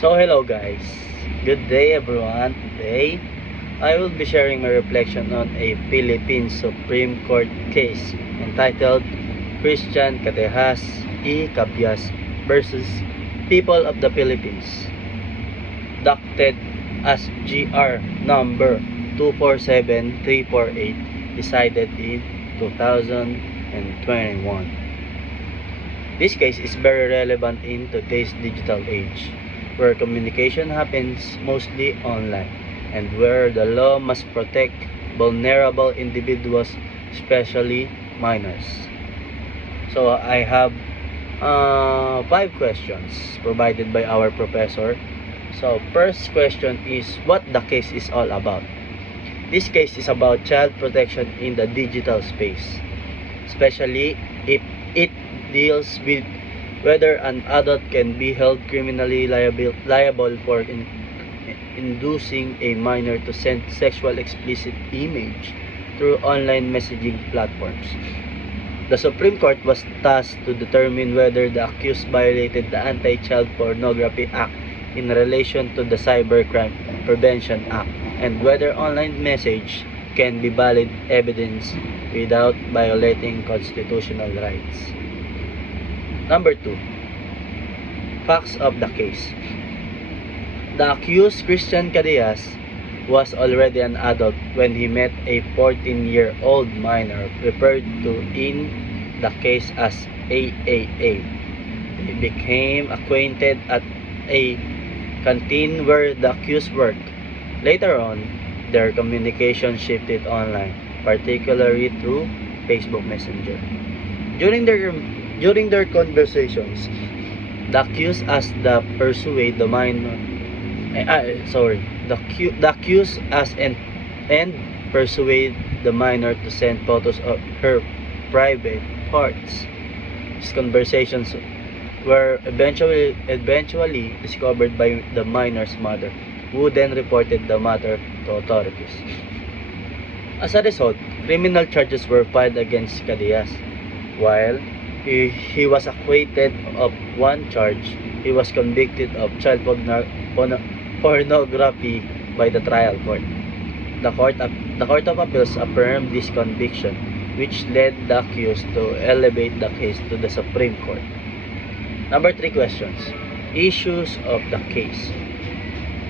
So hello guys, good day everyone. Today I will be sharing my reflection on a Philippine Supreme Court case entitled Christian Cadejas E. Cabias versus People of the Philippines, docket as GR number 247348, decided in 2021. This case is very relevant in today's digital age, where communication happens mostly online, and where the law must protect vulnerable individuals, especially minors. So I have 5 questions provided by our professor. So first question is what the case is all about. This case is about child protection in the digital space, especially if it deals with whether an adult can be held criminally liable for inducing a minor to send sexual explicit image through online messaging platforms. The Supreme Court was tasked to determine whether the accused violated the Anti-Child Pornography Act in relation to the Cybercrime Prevention Act, and whether online message can be valid evidence without violating constitutional rights. Number 2. Facts of the case. The accused, Christian Cadejas, was already an adult when he met a 14-year-old minor referred to in the case as AAA. They became acquainted at a canteen where the accused worked. Later on, their communication shifted online, particularly through Facebook Messenger. During their conversations, the accused asked the persuade the minor the accused asked and persuade the minor to send photos of her private parts. These conversations were eventually discovered by the minor's mother, who then reported the matter to authorities. As a result, criminal charges were filed against Cadejas. While he was acquitted of one charge, he was convicted of child pornography by the trial court. The Court of Appeals affirmed this conviction, which led the accused to elevate the case to the Supreme Court. Number 3 questions. Issues of the case.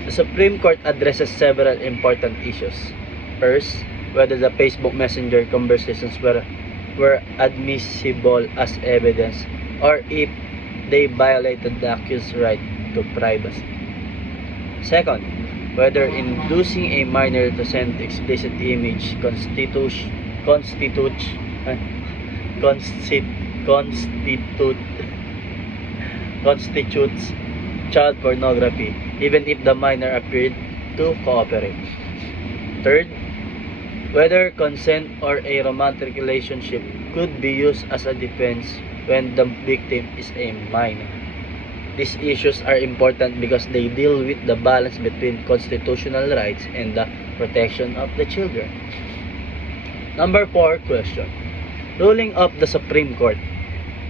The Supreme Court addresses several important issues. First, whether the Facebook Messenger conversations were admissible as evidence, or if they violated the accused's right to privacy. Second, whether inducing a minor to send explicit image constitutes child pornography, even if the minor appeared to cooperate. Third, whether consent or a romantic relationship could be used as a defense when the victim is a minor. These issues are important because they deal with the balance between constitutional rights and the protection of the children. Number 4 question. Ruling of the Supreme Court.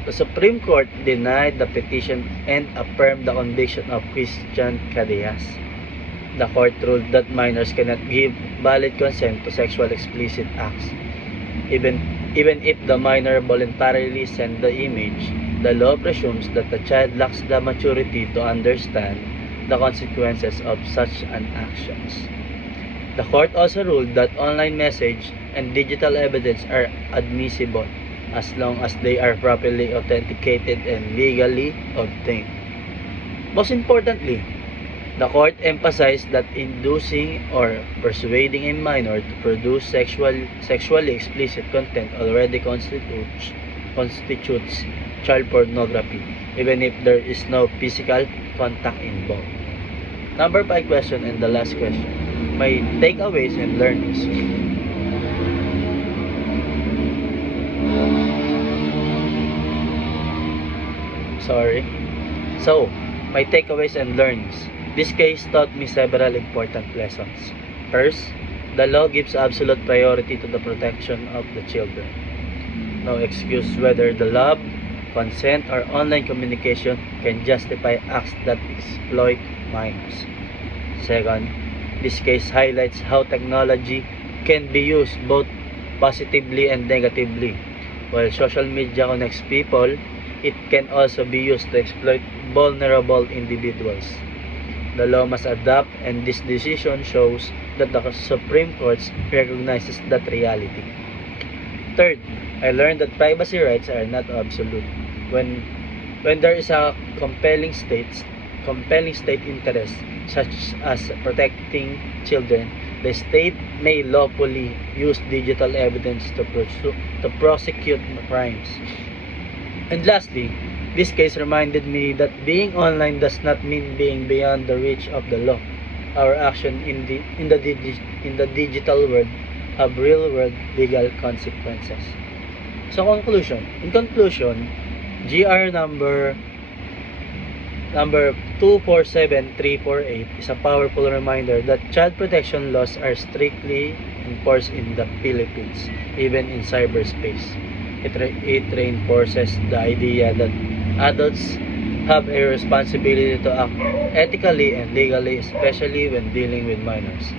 The Supreme Court denied the petition and affirmed the conviction of Christian Cadejas. The court ruled that minors cannot give valid consent to sexual explicit acts. Even if the minor voluntarily sent the image, the law presumes that the child lacks the maturity to understand the consequences of such an actions. The court also ruled that online message and digital evidence are admissible as long as they are properly authenticated and legally obtained. Most importantly, the court emphasized that inducing or persuading a minor to produce sexually explicit content already constitutes child pornography, even if there is no physical contact involved. Number 5 question and the last question. My takeaways and learnings. So, my takeaways and learnings. This case taught me several important lessons. First, the law gives absolute priority to the protection of the children. No excuse whether the love, consent or online communication can justify acts that exploit minors. Second, this case highlights how technology can be used both positively and negatively. While social media connects people, it can also be used to exploit vulnerable individuals. The law must adapt, and this decision shows that the Supreme Court recognizes that reality. Third, I learned that privacy rights are not absolute. When there is a compelling state interest, such as protecting children, the state may lawfully use digital evidence to prosecute crimes. And lastly, this case reminded me that being online does not mean being beyond the reach of the law. Our action in the digital world have real-world legal consequences. So in conclusion, GR number 247348 is a powerful reminder that child protection laws are strictly enforced in the Philippines, even in cyberspace. It reinforces the idea that adults have a responsibility to act ethically and legally, especially when dealing with minors.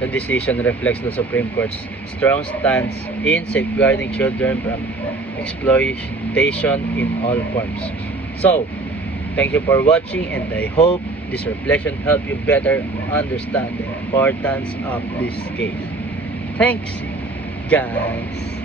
The decision reflects the Supreme Court's strong stance in safeguarding children from exploitation in all forms. So, thank you for watching, and I hope this reflection helped you better understand the importance of this case. Thanks, guys!